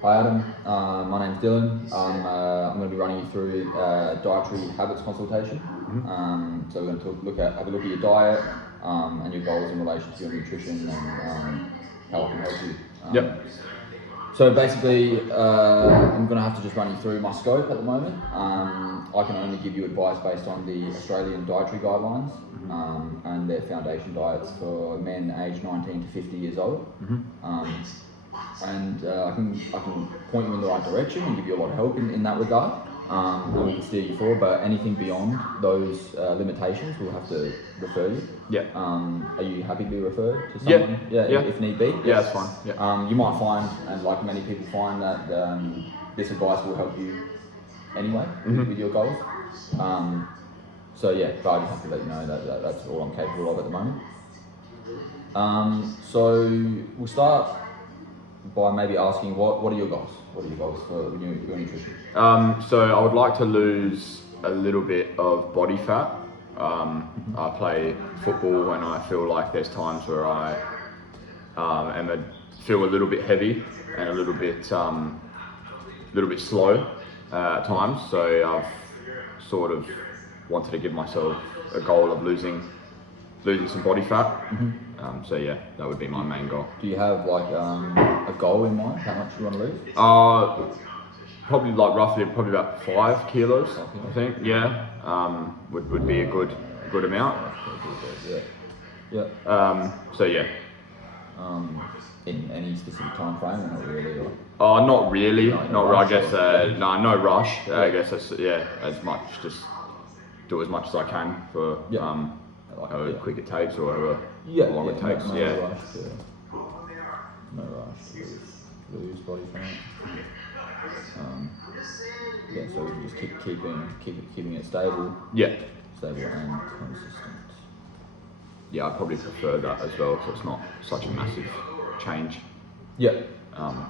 Hi Adam, my name's Dylan. I'm going to be running you through dietary habits consultation. So we're going to have a look at your diet and your goals in relation to your nutrition and how I can help you. Yep. So basically, I'm going to have to just run you through my scope at the moment. I can only give you advice based on the Australian dietary guidelines and their foundation diets for men aged 19 to 50 years old. And I can point you in the right direction and give you a lot of help in that regard. And we can steer you forward, but anything beyond those limitations, we'll have to refer you. Yeah. Are you happy to be referred to someone? Yeah. If need be. Yeah, that's fine. Yeah. You might find, and like many people find, that this advice will help you anyway with your goals. So yeah, but I just have to let you know that that's all I'm capable of at the moment. So we'll start by maybe asking what are your goals? What are your goals for your nutrition? So I would like to lose a little bit of body fat. I play football and I feel like there's times where I feel a little bit heavy and a little bit slow at times. So I've sort of wanted to give myself a goal of losing some body fat. So yeah, that would be my main goal. Do you have like a goal in mind? How much you want to lose? Probably probably about 5 kilos. I think. Yeah, would be a good amount. Yeah. So yeah. In any specific time frame, or not really? Not really. No I guess no rush. I guess that's as much, just do as much as I can for however quick it takes or however long it takes. No rush to lose body fat. So we can just keep keeping it stable. Yeah. Stable and consistent. Yeah, I probably prefer that as well, so it's not such a massive change. Yeah.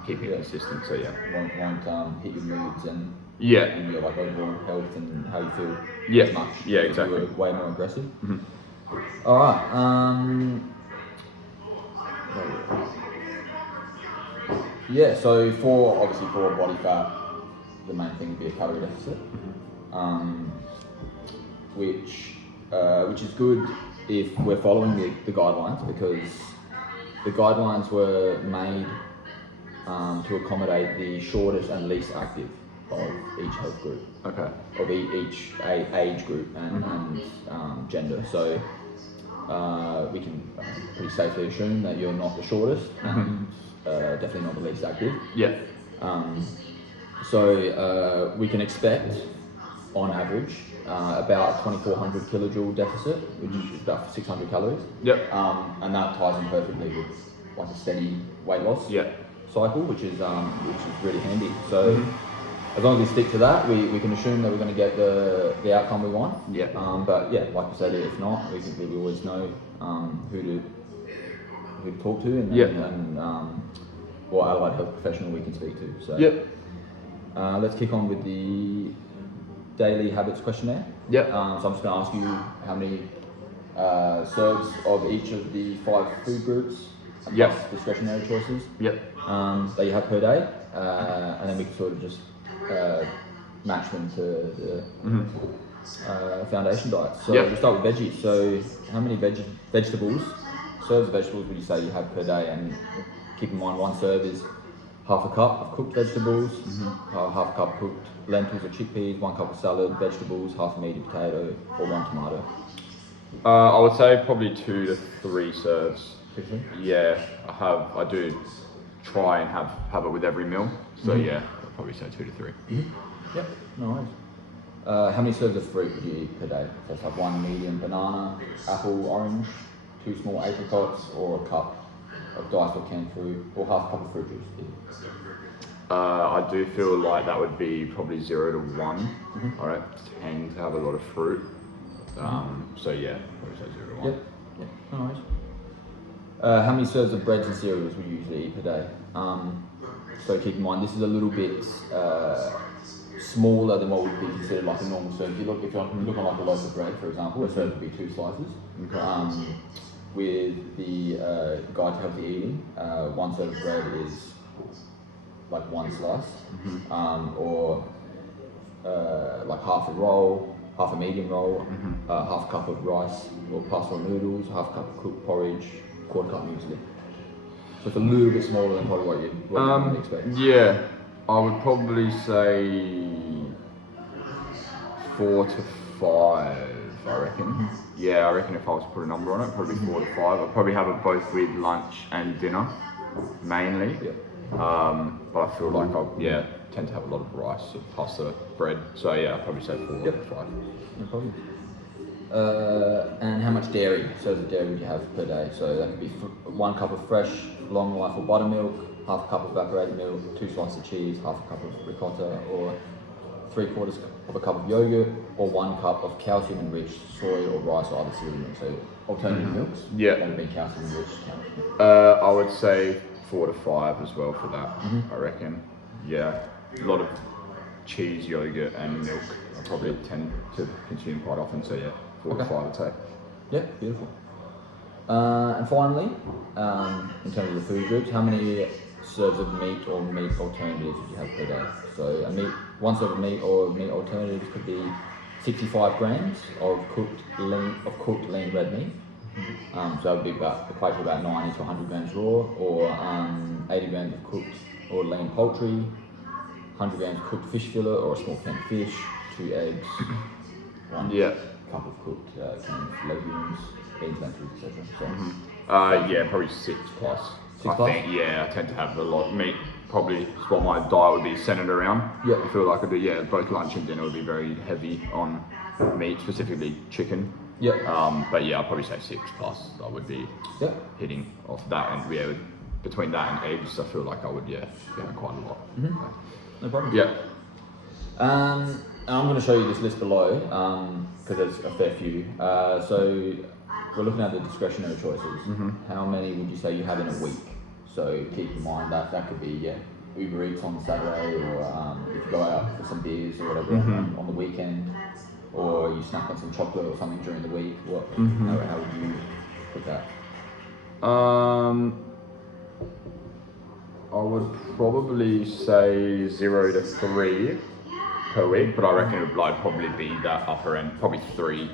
Keeping it consistent. So yeah. Won't hit your moods and your like overall health and how you feel. Yeah. As much. Yeah, exactly. You're way more aggressive. All right. So for body fat, the main thing would be a calorie deficit, which is good if we're following the guidelines, because the guidelines were made to accommodate the shortest and least active of each health group. Okay. Of each age group and gender. So we can pretty safely assume that you're not the shortest and definitely not the least active. Yeah. So we can expect, on average, about 2,400 kilojoule deficit, which is about 600 calories. Yep. And that ties in perfectly with like a steady weight loss cycle, which is really handy. So as long as we stick to that, we can assume that we're going to get the outcome we want. Yeah. But yeah, like I said, if not, we always know who to talk to and what allied health professional we can speak to. So let's kick on with the daily habits questionnaire. Yep. So I'm just going to ask you how many serves of each of the 5 food groups plus discretionary choices that you have per day, and then we can sort of just match them to the foundation diet. So we'll start with veggies. So how many vegetables, serves of vegetables, would you say you have per day? And keep in mind, one serve is half a cup of cooked vegetables, half a cup cooked lentils or chickpeas, 1 cup of salad, vegetables, half a medium potato, or 1 tomato. I would say probably 2 to 3 serves. Yeah, I do try and have it with every meal. So yeah, I'd probably say 2 to 3. Yep, no worries. How many serves of fruit would you eat per day? So it's like 1 medium banana, apple, orange, 2 small apricots, or a cup of diced or canned fruit, or half a cup of fruit juice. I do feel like that would be probably 0 to 1. I don't tend to have a lot of fruit. So yeah, probably say 0 to 1. Yep, no worries. How many serves of breads and cereals would you usually eat per day? So keep in mind, this is a little bit smaller than what would be considered like a normal serve. If you look on like a loaf of bread, for example, a serve would be 2 slices. Okay. With the Guide to Healthy Eating, 1 serve of bread is like one slice, or like half a roll, half a medium roll, half a cup of rice or pasta or noodles, half a cup of cooked porridge, quarter cup muesli. So it's a little bit smaller than probably what you would expect. Yeah, I would probably say 4 to 5. I reckon. Yeah, I reckon if I was to put a number on it, probably 4 to 5. I'd probably have it both with lunch and dinner, mainly. Yeah. But I feel like I tend to have a lot of rice, pasta, bread. So yeah, I'd probably say 4 to 5. No problem. And how much dairy, serves of dairy would you have per day? So that could be 1 cup of fresh, long life or buttermilk, half a cup of evaporated milk, 2 slices of cheese, half a cup of ricotta, or 3/4 of a cup of yogurt, or 1 cup of calcium-enriched soy or rice or other cereal milk. So alternative milks. Yeah. That would be calcium-enriched. I would say 4 to 5 as well for that. I reckon. Yeah, a lot of cheese, yogurt, and milk. I probably tend to consume quite often. So yeah, 4 to 5 I'd say. Yeah, beautiful. And finally, in terms of the food groups, how many serves of meat or meat alternatives would you have per day? So one serve of meat or meat alternatives could be 65 grams of cooked lean red meat. So that would be equate to about 90 to 100 grams raw, or 80 grams of cooked or lean poultry, 100 grams of cooked fish fillet or a small canned fish, 2 eggs, 1 cup of cooked canned legumes, beans, lentils, etc. So, Yeah, probably 6 plus. 6 I plus? think, yeah, I tend to have a lot of meat. Probably is what my diet would be centered around. Yeah. I feel like I do, both lunch and dinner would be very heavy on meat, specifically chicken. Yeah. But yeah, I'd probably say 6 plus. I would be hitting off that, and between that and eggs, I feel like I would quite a lot. No problem. Yeah. And I'm going to show you this list below because there's a fair few. So we're looking at the discretionary choices. How many would you say you have in a week? So keep in mind that could be Uber Eats on Saturday, or if you go out for some beers or whatever on the weekend, or you snack on some chocolate or something during the week. How would you put that? I would probably say 0 to 3 per week, but I reckon it would probably be that upper end, probably 3.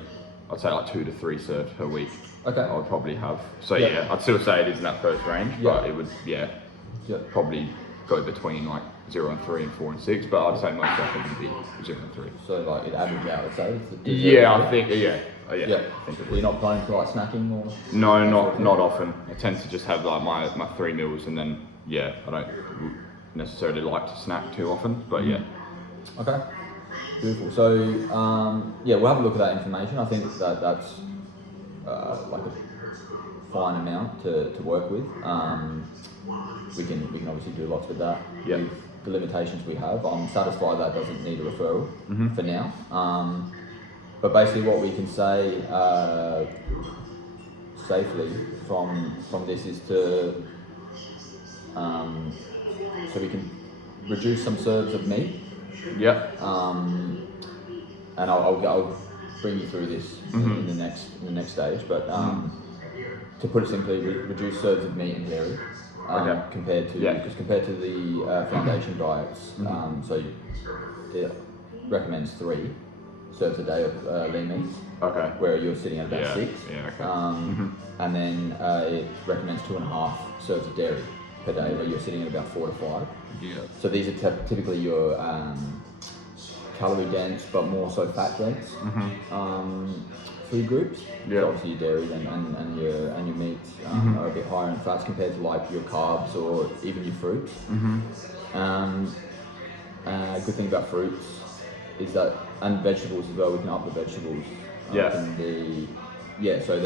I'd say like 2 to 3 serves per week. Okay. I would probably have. So I'd still say it is in that first range, but it would probably go between like 0 and 3 and 4 and 6, but I'd say most often it would be 0 and 3. So like it average out, I'd say. I think I think it Are you not planning to like snacking or? No, not often. I tend to just have like my 3 meals, and then I don't necessarily like to snack too often, but Okay, beautiful. So we'll have a look at that information. I think that's like a fine amount to work with. We can obviously do lots with that. Yeah. With the limitations we have, I'm satisfied that doesn't need a referral for now. But basically, what we can say safely from this is to so we can reduce some serves of meat. Yeah. And I'll bring you through this in the next stage. But to put it simply, reduce serves of meat and dairy compared to the foundation diets. So it recommends 3 serves a day of lean meats. Okay. Where you're sitting at about 6. Yeah. Okay. And then it recommends 2.5 serves of dairy per day, where you're sitting at about 4 to 5. Yeah. So these are typically your calorie dense, but more so fat dense food groups. Yeah. So obviously your dairy and your meats are a bit higher in fats compared to like your carbs or even your fruits. Good thing about fruits is that, and vegetables as well, we can up the vegetables. So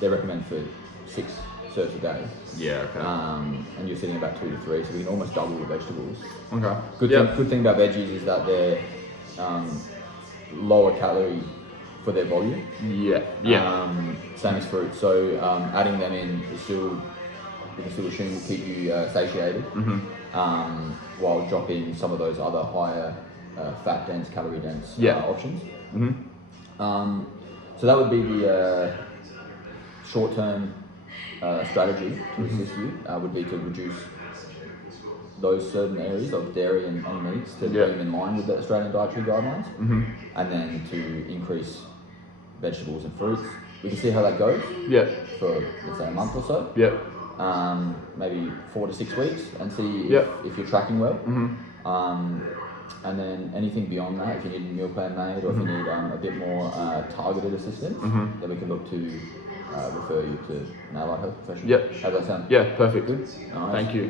they recommend for 6 serves a day. Yeah, okay. And you're sitting about 2 to 3, so we can almost double the vegetables. Okay. Good thing about veggies is that they're lower calorie for their volume. Same as fruit. So adding them in is you can still assume will keep you satiated, while dropping some of those other higher fat dense, calorie dense options. So that would be the short term strategy to assist you would be to reduce those certain areas of dairy and meats to Yeah. bring them in line with the Australian dietary guidelines, and then to increase vegetables and fruits. We can see how that goes Yeah. for, let's say, a month or so. Yeah. Maybe 4 to 6 weeks, and see Yeah. if you're tracking well. And then anything beyond that, if you need a meal plan made, or if you need a bit more targeted assistance, then we can look to refer you to an allied health professional. Yep. How's that sound? Yeah, perfect. Good. Nice. Thank you.